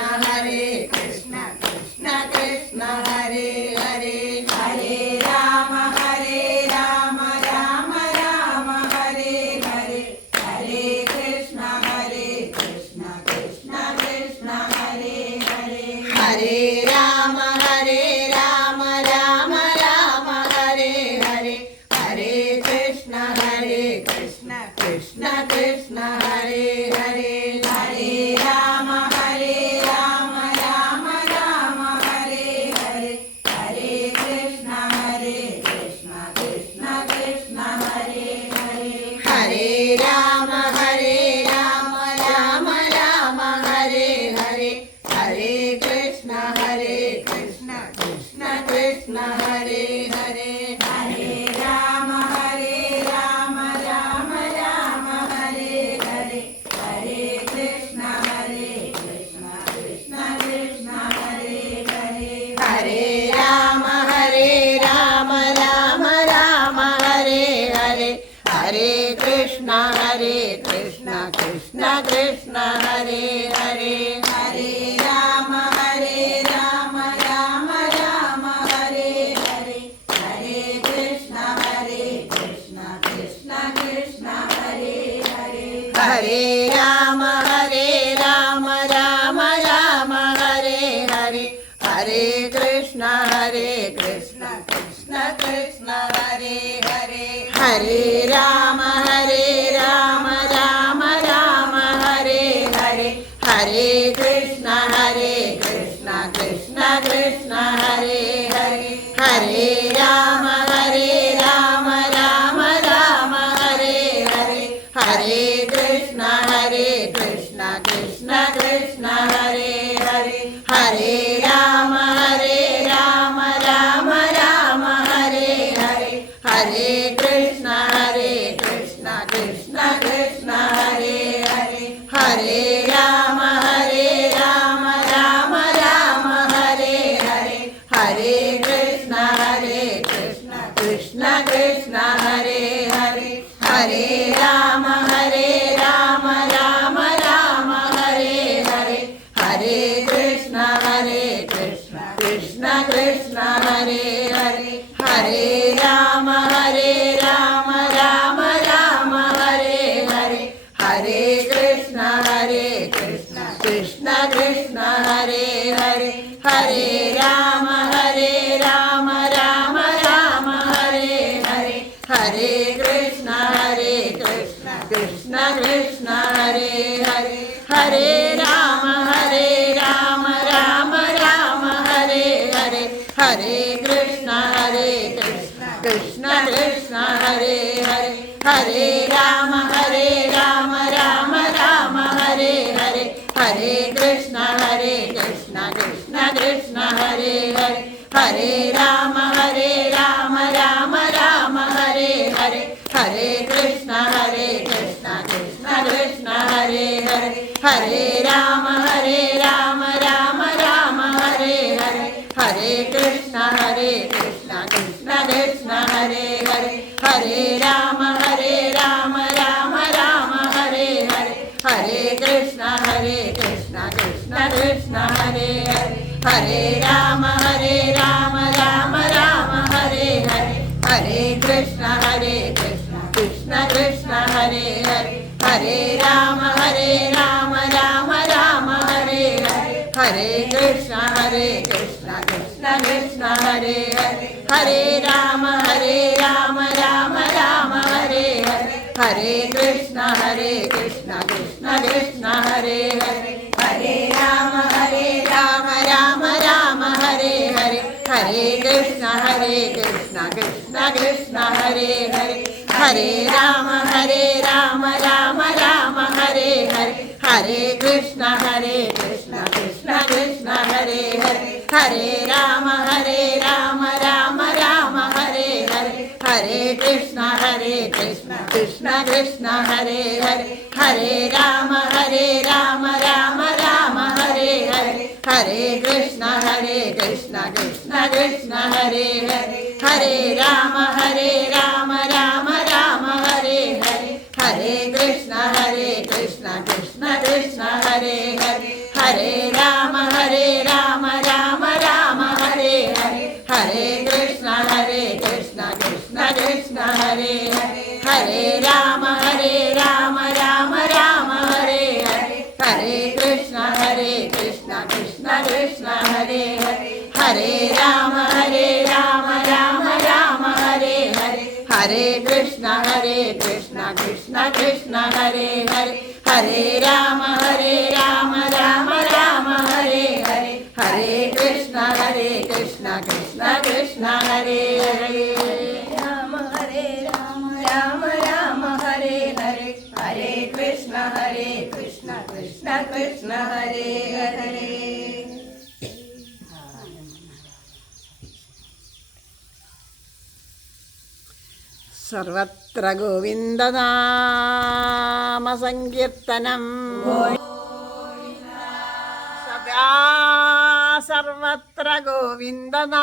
कृष्ण कृष्ण कृष्ण हरे हरे हरे राम राम राम हरे हरे हरे कृष्ण कृष्ण कृष्ण हरे हरे हरे राम राम राम हरे हरे हरे कृष्ण कृष्ण कृष्ण कृष्ण हरे हरे हरे राम राम राम हरे हरे हरे कृष्ण कृष्ण कृष्ण हरे हरे हरे राम राम राम हरे हरे हरे कृष्ण कृष्ण कृष्ण कृष्ण हरे हरे हरे राम राम राम हरे हरे हरे कृष्ण कृष्ण कृष्ण हरे हरे हरे राम राम राम हरे हरे हरे कृष्ण कृष्ण कृष्ण कृष्ण हरे हरे हरे राम राम राम हरे हरे हरे कृष्ण कृष्ण कृष्ण हरे हरे हरे राम राम राम हरे हरे हरे कृष्ण कृष्ण कृष्ण कृष्ण हरे हरे हरे राम राम राम हरे हरे हरे कृष्ण कृष्ण कृष्ण कृष्ण हरे हरे हरे राम राम राम हरे हरे हरे कृष्ण कृष्ण कृष्ण कृष्ण हरे हरे हरे राम राम राम हरे हरे हरे कृष्ण कृष्ण कृष्ण कृष्ण हरे हरे हरे राम राम राम हरे हरे हरे कृष्ण कृष्ण कृष्ण हरे हरे हरे राम राम राम हरे हरे हरे कृष्ण कृष्ण कृष्ण हरे हरे हरे राम राम राम കൃഷ്ണ ഹരേ കൃഷ്ണ കൃഷ്ണ കൃഷ്ണ ഹരേ ഹരേ ഹരേ രാമ രാമ രാമ ഹരേ ഹരേ ഹരേ കൃഷ്ണ കൃഷ്ണ കൃഷ്ണ ഹരേ ഹരേ ഹരേ രാമ രാമ രാമ ഹരേ ഹരേ ഹരേ കൃഷ്ണ കൃഷ്ണ കൃഷ്ണ ഹരേ ഹരേ ഹരേ രാമ രാമ രാമ ഹരേ ഹരേ ഹരേ കൃഷ്ണ കൃഷ്ണ കൃഷ്ണ ഹരേ ഹരേ ഹരേ രാമ രാമ രാമ ഹരേ ഹരേ ഹരേ കൃഷ്ണ കൃഷ്ണ കൃഷ്ണ ഹരേ ഹരേ ഹരേ രാമ രാമ രാമ ഹരേ ഹരേ ഹരേ കൃഷ്ണ കൃഷ്ണ കൃഷ്ണ ഹരേ ഹരേ ഹരേ രാമ രാമ രാമ ഹരേ ഹരേ ഹരേ കൃഷ്ണ കൃഷ്ണ കൃഷ്ണ ഹരേ ഹരേ ഹരേ രാമ രാമ രാമ ഹരേ ഹരേ ഹരേ കൃഷ്ണ കൃഷ്ണ കൃഷ്ണ ഹരേ ഹരേ ഹരേ രാമ രാമ രാമ ഹരേ ഹരേ ഹരേ കൃഷ്ണ കൃഷ്ണ കൃഷ്ണ ഹരേ ഹരേ ഹരേ രാമ രാമ രാമ ഹരേ ഹരേ ഹരേ കൃഷ്ണ കൃഷ്ണ കൃഷ്ണ ഹരേ ഹരേ ഹരേ രാമ രാമ രാമ ഹരേ ഹരേ ഹരേ കൃഷ്ണ കൃഷ്ണ കൃഷ്ണ ഹരേ ഹരേ ഹരേ രാമ രാമ ഹരേ ഹരേ ഹരേ കൃഷ്ണ കൃഷ്ണ കൃഷ്ണ ഹരേ ഹരേ ഹരേ രാമ രാമ ഹരേ ഹരേ ഹരേ കൃഷ്ണ കൃഷ്ണ കൃഷ്ണ ഹരേ ഹരേ ഹരേ രാമ രാമ ഹരേ ഹരേ ഹരേ കൃഷ്ണ കൃഷ്ണ കൃഷ്ണ ഹരേ ഹരേ ഹരേ രാമ രാമ ഹരേ ഹരേ ഹരേ കൃഷ്ണ കൃഷ്ണ കൃഷ്ണ ഹരേ ഹരേ ഹരേ രാമ രാമ ഹരേ ഹരേ ഹരേ കൃഷ്ണ കൃഷ്ണ കൃഷ്ണ ഹരേ ഹരേ ഹരേ രാമ രാമ ഹരേ ഹരേ ഹരേ കൃഷ്ണ കൃഷ്ണ കൃഷ്ണ ഹരേ ഹരേ ഹരേ രാമ രാമ ഹരേ ഹരേ ഹരേ കൃഷ്ണ കൃഷ്ണ കൃഷ്ണ ഹരേ ഹരേ രാമ രാമ ഹരേ ഹരേ ഹരേ കൃഷ്ണ കൃഷ്ണ കൃഷ്ണ ഹരേ ഹരേ സർവത്ര ഗോവിന്ദനാമ സങ്കീർത്തനം സദാ സർവത്ര ഗോവിന്ദനാമ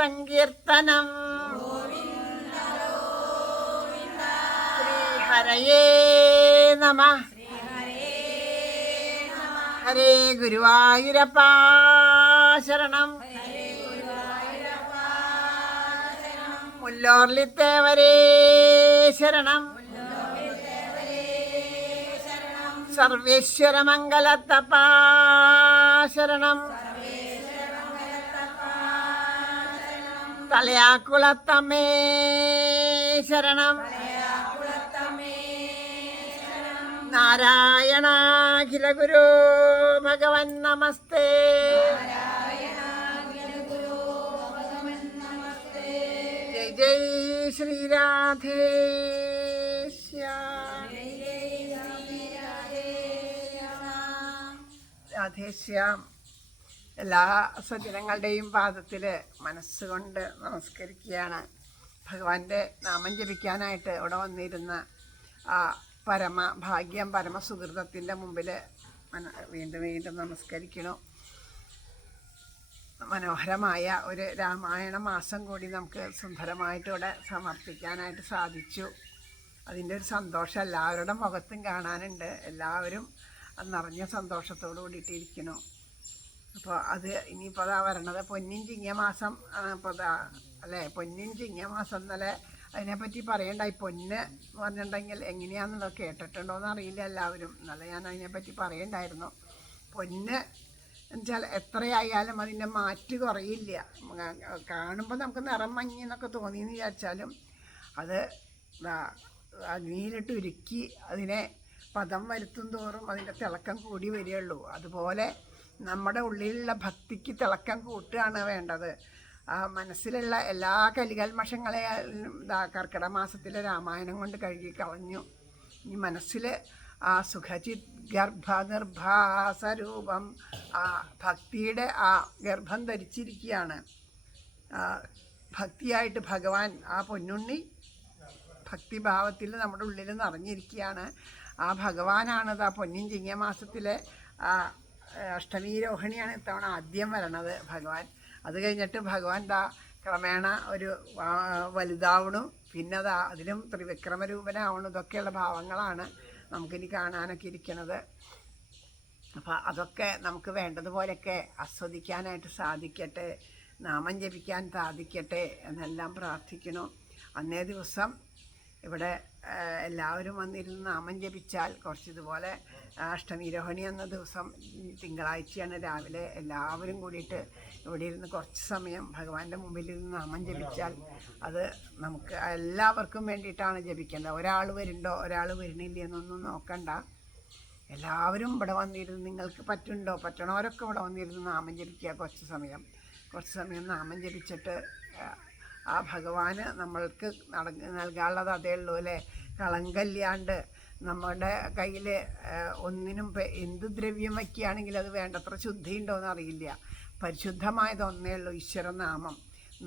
സങ്കീർത്തനം ശ്രീഹരയേ നമഃ ഹരേ ഗുരുവായൂരപ്പ ശരണം മുല്ലോർലിത്തേവരേ ശരണം സർവേശ്വര മംഗലത്തപ്പ ശരണം തലയാക്കുളത്തമ്മേ ശരണം നാരായണാഖില ഗുരു ഭഗവൻ നമസ്തേ ജയ് രാധേശ്യാം. എല്ലാ സജ്ജനങ്ങളുടെയും പാദത്തിൽ മനസ്സുകൊണ്ട് നമസ്കരിക്കുകയാണ്. ഭഗവാന്റെ നാമം ജപിക്കാനായിട്ട് ഇവിടെ വന്നിരുന്ന ആ പരമഭാഗ്യം പരമസുഹൃതത്തിൻ്റെ മുമ്പിൽ വീണ്ടും നമസ്കരിക്കണം. മനോഹരമായ ഒരു രാമായണ മാസം കൂടി നമുക്ക് സുന്ദരമായിട്ട് ഇവിടെ സമർപ്പിക്കാനായിട്ട് സാധിച്ചു. അതിൻ്റെ ഒരു സന്തോഷം എല്ലാവരുടെ മുഖത്തും കാണാനുണ്ട്. എല്ലാവരും നിറഞ്ഞ സന്തോഷത്തോടു കൂടിയിട്ടിരിക്കുന്നു. അപ്പോൾ അത് ഇനിയിപ്പോൾ അതാ വരണത് പൊന്നിൻ ചിങ്ങമാസം ഇപ്പോൾ അല്ലേ, പൊന്നിൻ ചിങ്ങമാസം എന്നല്ലേ അതിനെപ്പറ്റി പറയണ്ടായി. പൊന്ന് എന്ന് പറഞ്ഞിട്ടുണ്ടെങ്കിൽ എങ്ങനെയാണെന്നുള്ളത് കേട്ടിട്ടുണ്ടോയെന്ന് അറിയില്ല എല്ലാവരും. എന്നാലും ഞാൻ അതിനെപ്പറ്റി പറയണ്ടായിരുന്നു. പൊന്ന് എന്നുവെച്ചാൽ എത്രയായാലും അതിൻ്റെ മാറ്റ് കുറയില്ല. കാണുമ്പോൾ നമുക്ക് നിറം മഞ്ഞെന്നൊക്കെ തോന്നിയെന്ന് വിചാരിച്ചാലും അത് അഗ്നിയിലിട്ട് ഉരുക്കി അതിനെ പദം വരുത്തും തോറും അതിൻ്റെ തിളക്കം കൂടി വരികയുള്ളൂ. അതുപോലെ നമ്മുടെ ഉള്ളിലുള്ള ഭക്തിക്ക് തിളക്കം കൂട്ടുകയാണ് വേണ്ടത്. മനസ്സിലുള്ള എല്ലാ കലികൽമഷങ്ങളെ കർക്കിടക മാസത്തിലെ രാമായണം കൊണ്ട് കഴുകി കളഞ്ഞു. ഈ മനസ്സിൽ ആ സുഖചിത് ഗർഭനിർഭാസരൂപം ആ ഭക്തിയുടെ ആ ഗർഭം ധരിച്ചിരിക്കുകയാണ്. ഭക്തിയായിട്ട് ഭഗവാൻ ആ പൊന്നുണ്ണി ഭക്തിഭാവത്തിൽ നമ്മുടെ ഉള്ളിൽ നിറഞ്ഞിരിക്കുകയാണ്. ആ ഭഗവാനാണത്. ആ പൊന്നിൻ ചിങ്ങമാസത്തിലെ ആ അഷ്ടമീരോഹിണിയാണ് ഇത്തവണ ആദ്യം വരണത് ഭഗവാൻ. അത് കഴിഞ്ഞിട്ട് ഭഗവാൻ ക്രമേണ ഒരു വലുതാവണു. പിന്നെ അതിലും ത്രിവിക്രമരൂപനാവണു. ഇതൊക്കെയുള്ള ഭാവങ്ങളാണ് നമുക്കിനി കാണാനൊക്കെ ഇരിക്കുന്നത്. അപ്പം അതൊക്കെ നമുക്ക് വേണ്ടതുപോലെയൊക്കെ ആസ്വദിക്കാനായിട്ട് സാധിക്കട്ടെ, നാമം ജപിക്കാൻ സാധിക്കട്ടെ എന്നെല്ലാം പ്രാർത്ഥിക്കുന്നു. അന്നേ ദിവസം ഇവിടെ എല്ലാവരും വന്നിരുന്ന് നാമം ജപിച്ചാൽ കുറച്ചിതുപോലെ അഷ്ടമീരോഹിണി എന്ന ദിവസം തിങ്കളാഴ്ചയാണ് രാവിലെ എല്ലാവരും കൂടിയിട്ട് ഇവിടെ ഇരുന്ന് കുറച്ച് സമയം ഭഗവാന്റെ മുമ്പിലിരുന്ന് നാമം ജപിച്ചാൽ അത് നമുക്ക് എല്ലാവർക്കും വേണ്ടിയിട്ടാണ് ജപിക്കേണ്ടത്. ഒരാൾ വരുന്നുണ്ടോ ഒരാൾ വരുന്നില്ല എന്നൊന്നും നോക്കണ്ട. എല്ലാവരും ഇവിടെ വന്നിരുന്ന് നിങ്ങൾക്ക് പറ്റണവരൊക്കെ ഇവിടെ വന്നിരുന്ന് നാമം ജപിക്കുക. കുറച്ച് സമയം നാമം ജപിച്ചിട്ട് ആ ഭഗവാന് നമ്മൾക്ക് നൽകാനുള്ളത് അതേ ഉള്ളൂ അല്ലേ. കളങ്കല്ലാണ്ട് നമ്മുടെ കയ്യിൽ ഒന്നിനും എന്ത് ദ്രവ്യം വയ്ക്കുകയാണെങ്കിൽ അത് വേണ്ടത്ര ശുദ്ധിയുണ്ടോയെന്ന് അറിയില്ല. പരിശുദ്ധമായതൊന്നേ ഉള്ളൂ, ഈശ്വരനാമം.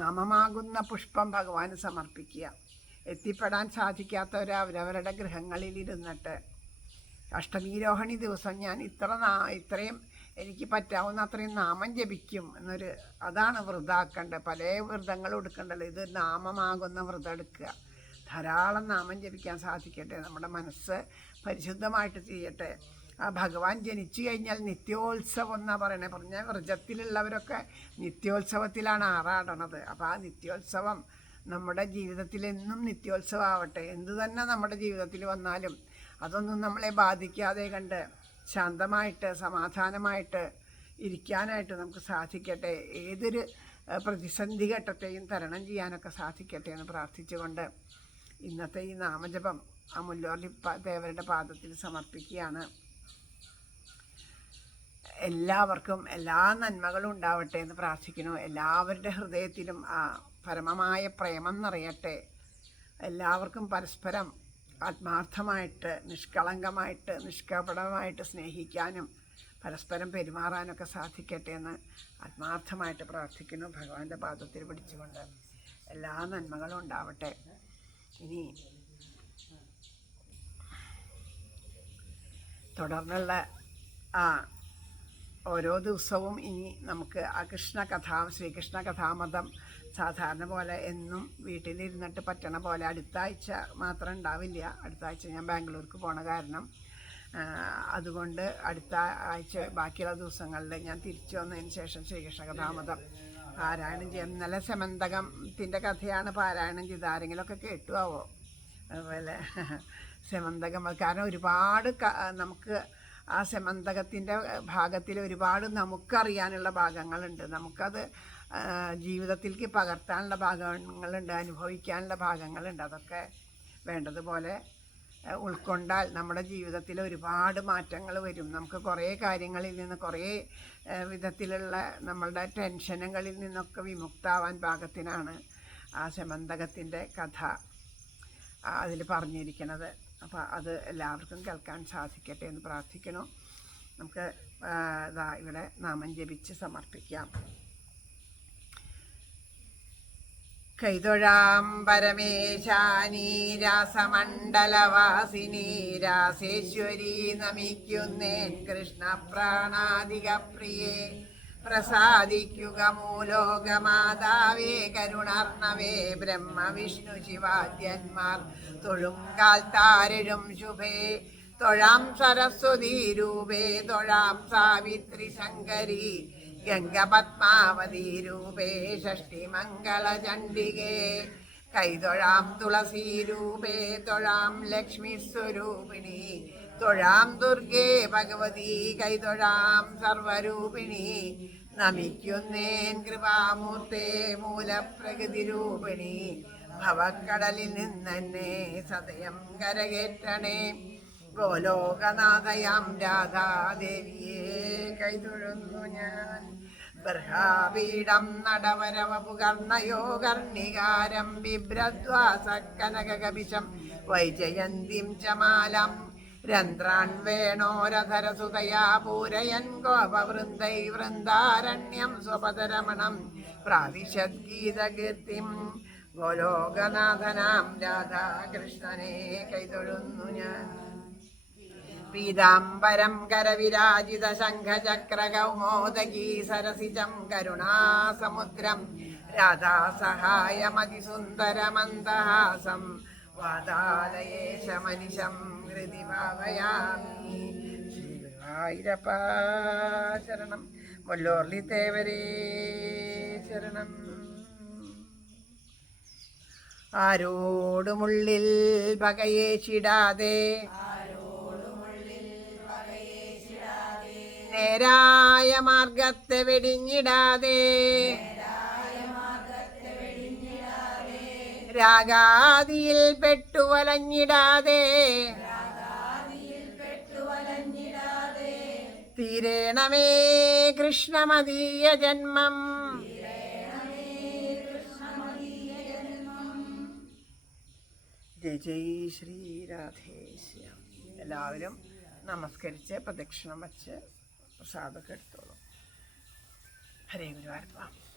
നാമമാകുന്ന പുഷ്പം ഭഗവാന് സമർപ്പിക്കുക. എത്തിപ്പെടാൻ സാധിക്കാത്തവർ അവരവരുടെ ഗൃഹങ്ങളിലിരുന്നിട്ട് അഷ്ടമീരോഹിണി ദിവസം ഞാൻ ഇത്രയും എനിക്ക് പറ്റാവുന്ന അത്രയും നാമം ജപിക്കും എന്നൊരു അതാണ് വ്രതാക്കേണ്ടത്. പല വ്രതങ്ങളും എടുക്കണ്ടല്ലോ. ഇത് നാമമാകുന്ന വ്രതം എടുക്കുക. ധാരാളം നാമം ജപിക്കാൻ സാധിക്കട്ടെ. നമ്മുടെ മനസ്സ് പരിശുദ്ധമായിട്ട് ചെയ്യട്ടെ. ആ ഭഗവാൻ ജനിച്ചു കഴിഞ്ഞാൽ നിത്യോത്സവം എന്നാണ് പറഞ്ഞ വ്രജത്തിലുള്ളവരൊക്കെ നിത്യോത്സവത്തിലാണ് ആറാടണത്. അപ്പോൾ ആ നിത്യോത്സവം നമ്മുടെ ജീവിതത്തിൽ എന്നും നിത്യോത്സവം ആവട്ടെ. എന്തു തന്നെ നമ്മുടെ ജീവിതത്തിൽ വന്നാലും അതൊന്നും നമ്മളെ ബാധിക്കാതെ കണ്ട് ശാന്തമായിട്ട് സമാധാനമായിട്ട് ഇരിക്കാനായിട്ട് നമുക്ക് സാധിക്കട്ടെ. ഏതൊരു പ്രതിസന്ധി ഘട്ടത്തെയും തരണം ചെയ്യാനൊക്കെ സാധിക്കട്ടെ എന്ന് പ്രാർത്ഥിച്ചുകൊണ്ട് ഇന്നത്തെ ഈ നാമജപം ആ മുല്ലോർലി ദേവരുടെ പാദത്തിൽ സമർപ്പിക്കുകയാണ്. എല്ലാവർക്കും എല്ലാ നന്മകളും ഉണ്ടാവട്ടെ എന്ന് പ്രാർത്ഥിക്കുന്നു. എല്ലാവരുടെ ഹൃദയത്തിലും ആ പരമമായ പ്രേമം നിറയട്ടെ. എല്ലാവർക്കും പരസ്പരം ആത്മാർത്ഥമായിട്ട് നിഷ്കളങ്കമായിട്ട് നിഷ്കപടമായിട്ട് സ്നേഹിക്കാനും പരസ്പരം പെരുമാറാനൊക്കെ സാധിക്കട്ടെ എന്ന് ആത്മാർത്ഥമായിട്ട് പ്രാർത്ഥിക്കുന്നു. ഭഗവാന്റെ പാദത്തിൽ പിടിച്ചുകൊണ്ട് എല്ലാ നന്മകളും ഉണ്ടാവട്ടെ. ഇനി തുടർന്നുള്ള ഓരോ ദിവസവും ഇനി നമുക്ക് ആ ശ്രീകൃഷ്ണ കഥാമൃതം സാധാരണ പോലെ എന്നും വീട്ടിലിരുന്നിട്ട് പറ്റണ പോലെ അടുത്ത ആഴ്ച മാത്രം ഉണ്ടാവില്ല. അടുത്ത ആഴ്ച ഞാൻ ബാംഗ്ലൂർക്ക് പോണ കാരണം അതുകൊണ്ട് അടുത്ത ആഴ്ച ബാക്കിയുള്ള ദിവസങ്ങളിൽ ഞാൻ തിരിച്ചു വന്നതിന് ശേഷം ശ്രീകൃഷ്ണ കഥാമൃതം പാരായണം ചെയ്യാം. ഇന്നലെ സെമന്തകത്തിൻ്റെ കഥയാണ് പാരായണം ചെയ്ത്. ആരെങ്കിലുമൊക്കെ കേട്ടുവോ? അതുപോലെ സെമന്തകം, കാരണം ഒരുപാട് നമുക്ക് ആ സെമന്തകത്തിൻ്റെ ഭാഗത്തിൽ ഒരുപാട് നമുക്കറിയാനുള്ള ഭാഗങ്ങളുണ്ട്. നമുക്കത് ജീവിതത്തിലേക്ക് പകർത്താനുള്ള ഭാഗങ്ങളുണ്ട്, അനുഭവിക്കാനുള്ള ഭാഗങ്ങളുണ്ട്. അതൊക്കെ വേണ്ടതുപോലെ ഉൾക്കൊണ്ടാൽ നമ്മുടെ ജീവിതത്തിൽ ഒരുപാട് മാറ്റങ്ങൾ വരും. നമുക്ക് കുറേ കാര്യങ്ങളിൽ നിന്ന് കുറേ വിധത്തിലുള്ള നമ്മളുടെ ടെൻഷനുകളിൽ നിന്നൊക്കെ വിമുക്താവാൻ പാകത്തിനാണ് ആ സെമന്തകത്തിൻ്റെ കഥ അതിൽ പറഞ്ഞിരിക്കുന്നത്. അപ്പോൾ അത് എല്ലാവർക്കും കേൾക്കാൻ സാധിക്കട്ടെ എന്ന് പ്രാർത്ഥിക്കണം. നമുക്ക് ഇവിടെ നാമം ജപിച്ച് സമർപ്പിക്കാം. കൈതൊഴാം പരമേശാനി രാസമണ്ഡലവാസിനി രാസേശ്വരി നമിക്കുന്നേൻ കൃഷ്ണപ്രാണാധിക പ്രിയേ. പ്രസാദിക്കുക മൂലോകമാതാവേ കരുണാർണവേ ബ്രഹ്മ വിഷ്ണു ശിവാദ്യന്മാർ തൊഴും കാൽത്താരഴും ശുഭേ. തൊഴാം സരസ്വതീ രൂപേ തൊഴാം സാവിത്രി ശങ്കരി ഗംഗപത്മാവതീ രൂപേ ഷഷ്ടിമംഗള ചണ്ഡികേ. കൈതൊഴാം തുളസീ രൂപേ തൊഴാം ലക്ഷ്മി സ്വരൂപിണി തൊഴാം ദുർഗേ ഭഗവതി കൈതൊഴാം സർവരൂപിണി. നമിക്കുന്നേൻ കൃപാമൂർത്തേ മൂലപ്രകൃതി രൂപിണി ഭവക്കടലിൽ നിന്നെന്നെ സദയം കരകേറ്റണേ. ഗോലോകനാഥയാം രാധാദേവിയെ കൈതൊഴുന്നു ഞാൻ. ബർഹാപീഠം നടവരവപുകർണയോ കർണികാരം ബിഭ്രദ്വാസക്കനകകപിശം വൈജയന്തിം ചമാലം രന്ധ്രാൻ വേണോരധരസുതയാ പൂരയൻ ഗോപവൃന്ദൈ വൃന്ദാരണ്യം സ്വപദരമണം പ്രാവിശദ്ഗീതകീർത്തിം. ഗോലോകനാഥനാം രാധാകൃഷ്ണനെ കൈതൊഴുന്നു ഞാൻ. പീതാംബരം കരവിരാജിത ശംഖചക്രകൗമോദകീ സരസിജം കരുണാസമുദ്രം രാധാസഹായമതിസുന്ദരമന്ദഹാസം വാതാലയേശമനിശം ഹൃദി ഭാവയാമി. ശ്രീഗുരുവായൂരപ്പ ശരണം. വല്ലോർലി തേവരേ ശരണം. ആരോടുമുള്ളിൽ പകയേശിടാതെ നേരായ മാർഗത്തെ വെടിഞ്ഞിടാതെ രാഗാദിയിൽ പെട്ടുവലഞ്ഞിടാതെ തീരേണമേ കൃഷ്ണമദീയ ജന്മം. ജയ് ജയ് ശ്രീ രാധേശ്യാം. എല്ലാവരും നമസ്കരിച്ച് പ്രദക്ഷിണം വച്ച് പ്രസാദമൊക്കെ എടുത്തോളൂ. ഹരേ ഗുരുവായൂരപ്പ.